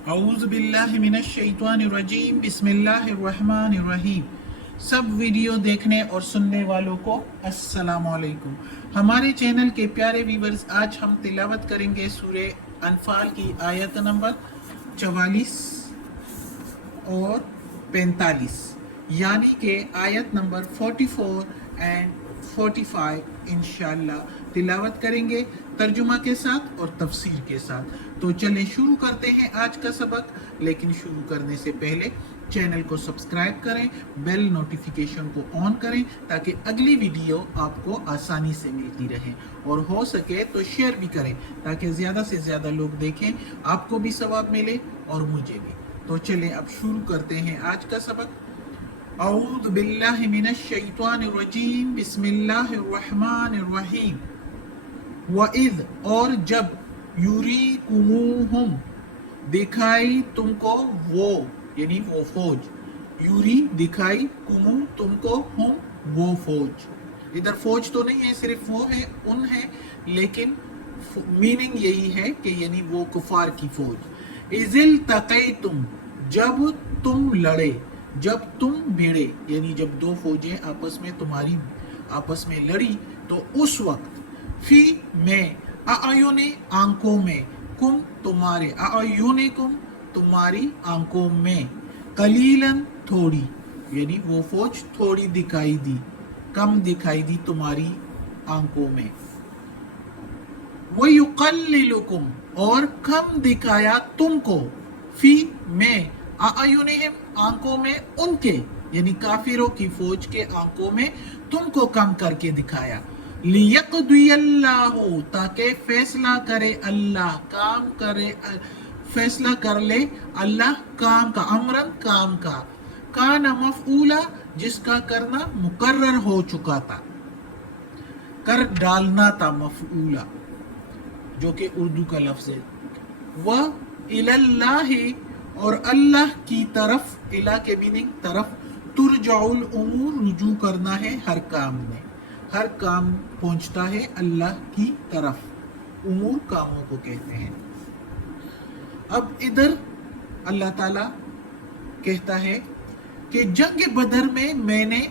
औज़ु बिल्लाहि मिनश शैतानिर रजीम बिस्मिल्लाहिर्रहमानिर्रहीम। सब वीडियो देखने और सुनने वालों को अस्सलामु अलैकुम। हमारे चैनल के प्यारे व्यूवर्स, आज हम तिलावत करेंगे सूरे अनफाल की आयत नंबर 44 और 45, यानी कि आयत नंबर 44 एंड 45 इंशाल्लाह तिलावत करेंगे तर्जुमा के साथ और तफसीर के साथ। तो चलें शुरू करते हैं आज का सबक। लेकिन शुरू करने से पहले चैनल को सब्सक्राइब करें, बेल नोटिफिकेशन को ऑन करें ताकि अगली वीडियो आपको आसानी से मिलती रहे, और हो सके तो शेयर भी करें ताकि ज़्यादा से ज़्यादा लोग देखें, आपको भी सवाब मिले और मुझे भी। तो चलें अब शुरू करते हैं आज का सबक। औज़ु बिल्लाहि मिनश शैतानिर रजीम बिस्मिल्लाहिर्रहमानिर्रहीम। वइज़ और जब, यूरीकुमूहुम दिखाई तुमको वो, यानी वो फौज, यूरी दिखाई, कुमू तुमको, हुम वो फौज। इधर फौज तो नहीं है, सिर्फ वो है, उन है, लेकिन मीनिंग यही है कि यानी वो कुफार की फौज। इज़िल तक़ैतुम जब तुम लड़े, जब तुम भिड़े, यानी जब दो फौजें आपस में तुम्हारी आपस में लड़ी, तो उस वक्त, फी में, अयुने आंखों में, कुम तुम्हारे, अयुने कुम तुम्हारी आंखों में, कलीलन थोड़ी, यानी वो फौज थोड़ी दिखाई दी, कम दिखाई दी तुम्हारी आंखों में। वयुकल्लिलुकुम और कम दिखाया तुमको, फी में, अयुनिहिम आंखों में उनके, यानी काफिरों की फौज के आंखों में तुमको कम करके दिखाया। लियक़दियल्लाहु ताकि फैसला करे अल्लाह, काम करे, फैसला कर ले अल्लाह काम का, अमरन काम का, काना मफऊला जिसका करना मुकर्रर हो चुका था, कर डालना था, मफऊला जो कि उर्दू का लफ्ज है। वह इलल्लाहि और अल्लाह की तरफ, इला के मीनिंग तरफ, तुरजाउल उमूर रुजू करना है हर काम में, हर काम पहुंचता है अल्लाह की तरफ, उमूर कामों को कहते हैं। अब इधर अल्लाह ताला कहता है कि जंग बदर में मैंने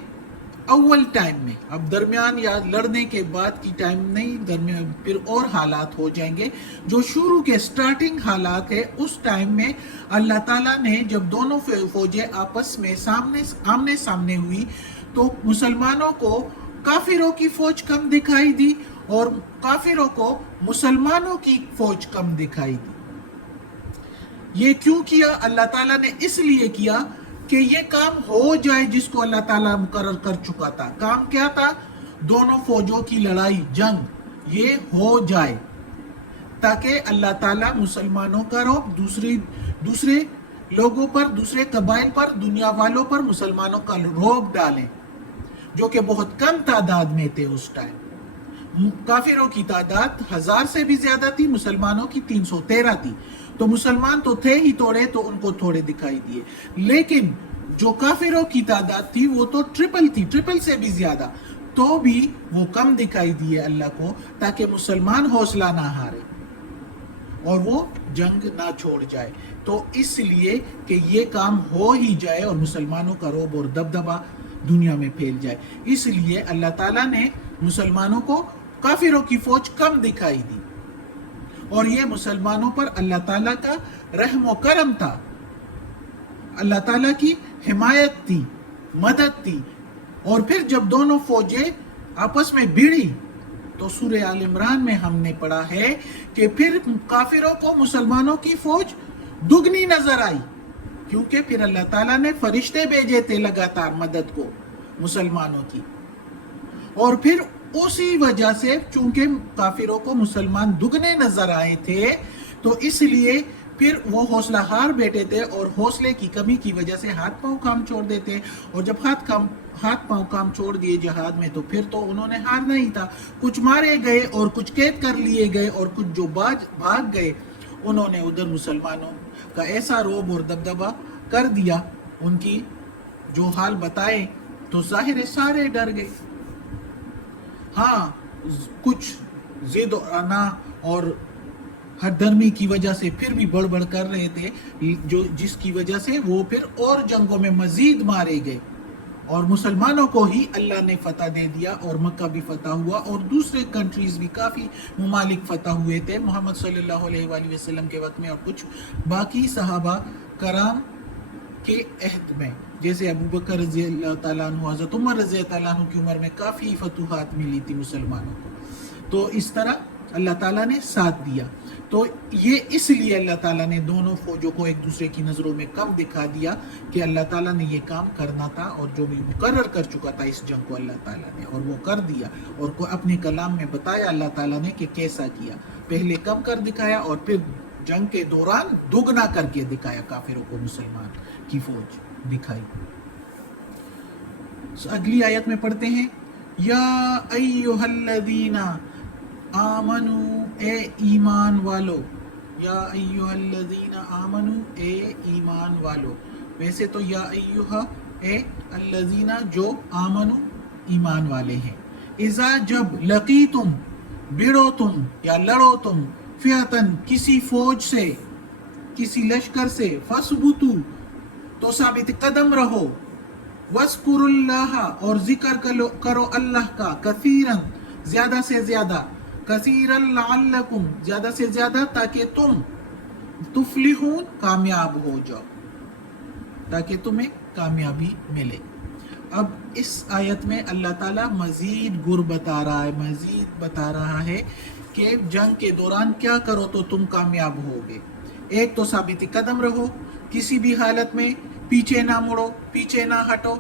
अव्वल टाइम में, अब दरमियान या लड़ने के बाद की टाइम नहीं, दरमियान फिर और हालात हो जाएंगे, जो शुरू के स्टार्टिंग हालात है उस टाइम में अल्लाह ताला ने जब दोनों फौजें आपस में आमने सामने हुई, तो मुसलमानों को काफिरों की फौज कम दिखाई दी और काफिरों को मुसलमानों की फौज कम दिखाई दी। ये क्यों किया? अल्लाह ताला ने इसलिए किया कि ये काम हो जाए जिसको अल्लाह ताला मुकर्रर कर चुका था। काम क्या था? दोनों फौजों की लड़ाई, जंग, ये हो जाए ताकि अल्लाह ताला मुसलमानों का रौब दूसरे लोगों पर, दूसरे कबाइल पर, दुनिया वालों पर मुसलमानों का रौब डालें, जो कि बहुत कम तादाद में थे उस टाइम। काफिरों की तादाद 1000 से भी ज्यादा थी, मुसलमानों की 313 थी। तो मुसलमान तो थे ही थोड़े, तो उनको थोड़े दिखाई दिए, लेकिन जो काफिरों की तादाद थी वो तो ट्रिपल थी, ट्रिपल से भी ज्यादा, तो भी वो कम दिखाई दिए अल्लाह को, ताकि मुसलमान हौसला ना हारे और वो जंग ना छोड़ जाए। तो इसलिए कि ये काम हो ही जाए और मुसलमानों का रोब और दबदबा दुनिया में फैल जाए, इसलिए अल्लाह ताला ने मुसलमानों को काफिरों की फौज कम दिखाई दी, और ये मुसलमानों पर अल्लाह ताला का रहम व करम था, अल्लाह ताला की हिमायत थी, मदद थी। और फिर जब दोनों फौजें आपस में भिड़ी, तो सूरह आल इमरान में हमने पढ़ा है कि फिर काफिरों को मुसलमानों की फौज दुगनी नजर आई, क्योंकि फिर अल्लाह ताला ने फरिश्ते भेजे थे लगातार मदद को मुसलमानों की, और फिर उसी वजह से चूंकि काफिरों को मुसलमान दुगने नजर आए थे, तो इसलिए फिर वो हौसला हार बैठे थे, और हौसले की कमी की वजह से हाथ पांव काम छोड़ देते, और जब हाथ पांव काम छोड़ दिए जहाद में, तो फिर तो उन्होंने हारना ही था। कुछ मारे गए और कुछ कैद कर लिए गए, और कुछ जो भाग गए, उन्होंने उधर मुसलमानों का ऐसा रोब और दबदबा कर दिया, उनकी जो हाल बताए, तो जाहिर है सारे डर गए। हाँ, कुछ जिद और अना और हर धर्मी की वजह से फिर भी बढ़ कर रहे थे, जो जिसकी वजह से वो फिर और जंगों में मजीद मारे गए और मुसलमानों को ही अल्लाह ने फतह दे दिया और मक्का भी फतह हुआ और दूसरे कंट्रीज भी काफ़ी ममालिक फतह हुए थे मोहम्मद सल्लल्लाहु अलैहि वसल्लम के वक्त में और कुछ बाकी सहाबा कराम के अहद में, जैसे अबू बकर रज़ी अल्लाह ताला अन्हु, हज़रत उमर रज़ी अल्लाह ताला अन्हु की उम्र में काफ़ी फतूहात मिली थी मुसलमानों को। तो इस तरह अल्लाह ताला ने साथ दिया। तो ये इसलिए अल्लाह ताला ने दोनों फौजों को एक दूसरे की नज़रों में कम दिखा दिया कि अल्लाह ताला ने ये काम करना था और जो भी मुकर्रर कर चुका था इस जंग को अल्लाह ताला ने, और वो कर दिया और को अपने कलाम में बताया अल्लाह ताला ने कि कैसा किया। पहले कम कर दिखाया और फिर जंग के दौरान दुगना करके दिखाया, काफिरों को मुसलमान की फौज दिखाई। अगली आयत में पढ़ते हैं, या अय्युहल्लज़ीना आमनू, ए ईमान वालो, या अय्युहल्लज़ीना आमनू, ए ईमान वालो। वैसे तो या अय्युहा, ए अल्लज़ीना जो आमनू ईमान वाले हैं, इज़ा जब लकी तुम, भिड़ो तुम या लड़ो तुम, फियतन किसी फौज से, किसी लश्कर से, फसबुतू तो साबित कदम रहो, वस्कुरुल्लाह और जिक्र करो अल्लाह का, कसीरन ज्यादा से ज्यादा, कसीरन लअल्लकुम ज्यादा से ज्यादा ताकि तुम, तुफलिहून कामयाब हो जाओ, ताकि तुम्हें कामयाबी मिले। अब इस आयत में अल्लाह ताला मजीद गुर बता रहा है, मजीद बता रहा है कि जंग के दौरान क्या करो तो तुम कामयाब होगे। एक तो साबित कदम रहो, किसी भी हालत में पीछे ना मुड़ो, पीछे ना हटो,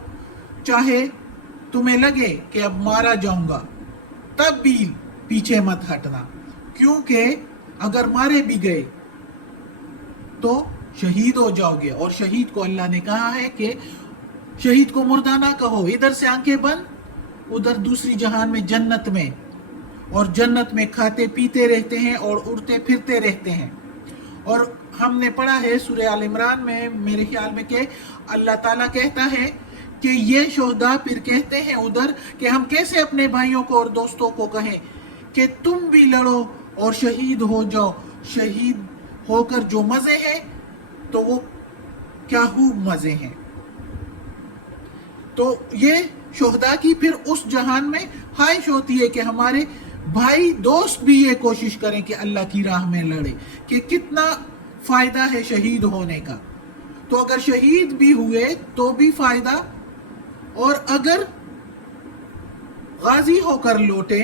चाहे तुम्हें लगे कि अब मारा जाऊंगा तब भी पीछे मत हटना, क्योंकि अगर मारे भी गए तो शहीद हो जाओगे। और शहीद को अल्लाह ने कहा है कि शहीद को मुर्दा ना कहो, इधर से आंखें बंद, उधर दूसरी जहान में जन्नत में, और जन्नत में खाते पीते रहते हैं और उड़ते फिरते रहते हैं। और हमने पढ़ा है सूरह आल इमरान में मेरे ख्याल में कि अल्लाह ताला कहता है कि ये शोहदा फिर कहते हैं उधर कि हम कैसे अपने भाइयों को और दोस्तों को कहें कि तुम भी लड़ो और शहीद हो जाओ, शहीद होकर जो मजे हैं तो वो क्या खूब मजे हैं। तो ये शोहदा की फिर उस जहान में ख्वाहिश होती है कि हमारे भाई दोस्त भी ये कोशिश करें कि अल्लाह की राह में लड़े, कि कितना फायदा है शहीद होने का। तो अगर शहीद भी हुए तो भी फायदा, और अगर गाजी होकर लौटे,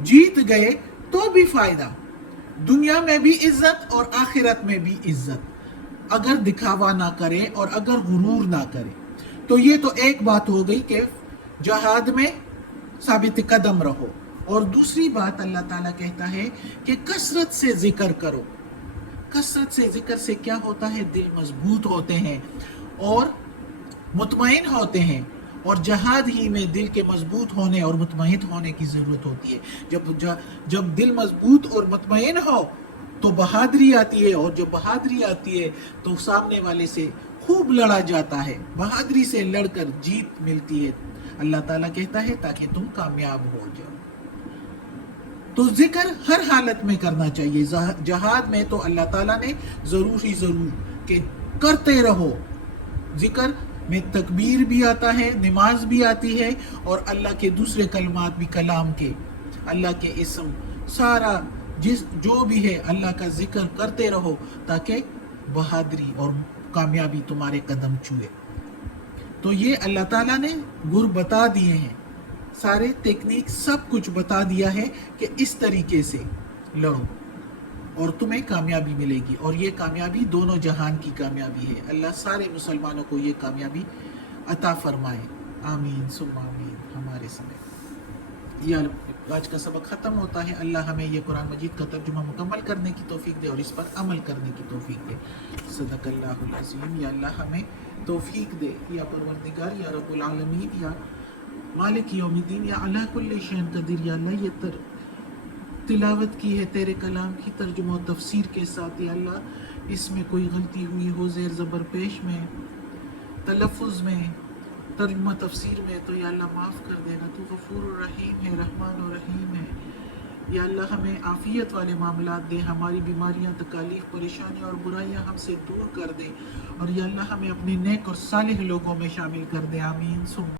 जीत गए तो भी फायदा, दुनिया में भी इज्जत और आखिरत में भी इज्जत, अगर दिखावा ना करे और अगर गुरूर ना करे। तो ये तो एक बात हो गई कि जहाद में साबित कदम रहो। और दूसरी बात अल्लाह ताला कहता है कि कसरत से जिक्र करो। कसरत से जिक्र से क्या होता है, दिल मजबूत होते हैं और मुतमईन होते हैं, और जहाद ही में दिल के मजबूत होने और मुतमईन होने की ज़रूरत होती है। जब दिल मजबूत और मुतमईन हो तो बहादुरी आती है, और जब बहादुरी आती है तो सामने वाले से खूब लड़ा जाता है, बहादुरी से लड़कर जीत मिलती है। अल्लाह ताला कहता है ताकि तुम कामयाब हो जाओ। तो जिक्र हर हालत में करना चाहिए। जहाद में तो अल्लाह ताला ने ज़रूर ही ज़रूर कि करते रहो। जिक्र में तकबीर भी आता है, नमाज भी आती है, और अल्लाह के दूसरे कलमात भी, कलाम के, अल्लाह के इस्म, सारा जो भी है अल्लाह का जिक्र करते रहो ताकि बहादुरी और कामयाबी तुम्हारे कदम छुए। तो ये अल्लाह ताला ने गुर बता दिए हैं, सारे टेक्निक सब कुछ बता दिया है कि इस तरीके से लड़ो और तुम्हें कामयाबी मिलेगी। और ये कामयाबी दोनों जहान की कामयाबी है। अल्लाह सारे मुसलमानों को ये कामयाबी अता फरमाए, आमीन सुम्मा आमीन। हमारे समय यह आज का सबक ख़त्म होता है। अल्लाह हमें ये कुरान मजीद का तर्जुमा मुकम्मल करने की तौफीक दे और इस पर अमल करने की तौफीक दे। सदक़ल्लाहुल अज़ीम। या अल्लाह हमें तौफीक दे, या परवरदिगार, या रब्बुल आलमीन, या मालिक यौमिद्दीन, या अला कुल्ली शैइन कदीर। या अल्लाह ये तिलावत की है तेरे कलाम की तर्जुमा और तफसीर के साथ, या अल्लाह इसमें कोई गलती हुई हो ज़ेर ज़बर पेश में, तलफ़ुज़ में, तर्जुमा तफसीर में, तो या अल्लाह माफ़ कर देना। तू गफूर रहीम है, रहमान और रहीम है। یا اللہ ہمیں عافیت والے معاملات دے، ہماری بیماریاں، تکالیف، پریشانیاں اور برائیاں ہم سے دور کر دے، اور یا اللہ ہمیں اپنے نیک اور صالح لوگوں میں شامل کر دے، آمین۔